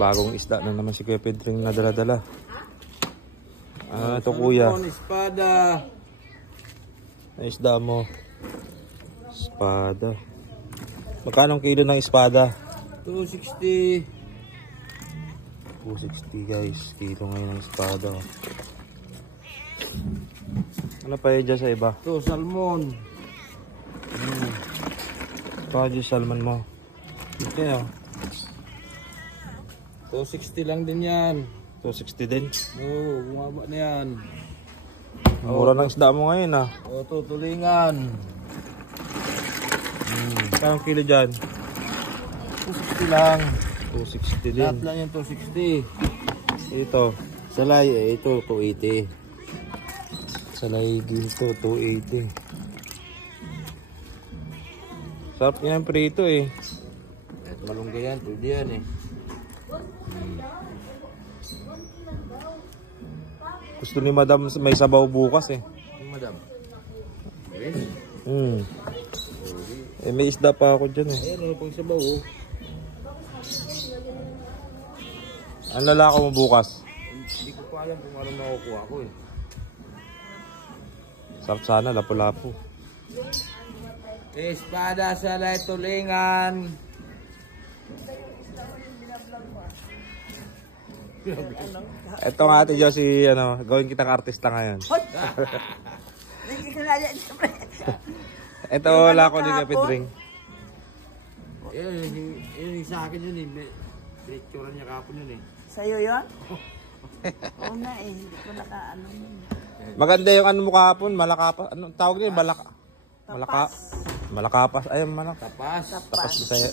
Bagong isda na naman si Kuya Pedring na dala-dala. Ito kuya. Espada. Ang isda mo. Espada. Magkano kilo ng espada? 260. 260 guys. Kilo ngayon ng espada. Ano pa yun dyan sa iba? Ito, salmon. Ito yung salmon mo. Ito 260 lang din yan. 260 din. Oo, bumaba na yan. Mura ng isda mo ngayon ah. O, tulingan. Magkano kilo dyan? 260 lang. 260 din. Lahat lang yung 260. Ito. Salay, ito 280. Salay ginto 280. Sarap yan prito eh. At malunggay yan, pwede yan eh. Gusto ni madam may sabaw bukas eh. Madam. Eh may isda pa ako dyan eh. Ayan, ano pang sabaw oh. Ang lalako mo bukas? Hindi ko pa alam kung anong makukuha ko eh. Sarap sana, lapu-lapu. Espada, salay, tulingan. Ito nga ate Josie, gawin kitang artista ngayon. Ito wala ko ni Kuya Pedring. Yun sa akin yun eh. Picture niya kapon yun eh. Sa'yo yun? Oo nga eh, hindi ko nakaano yun. Maganda yung ano mo kahapon, malakapas. Anong tawag niya? Malakapas. Ayun, Tapas. tapas na sa'yo.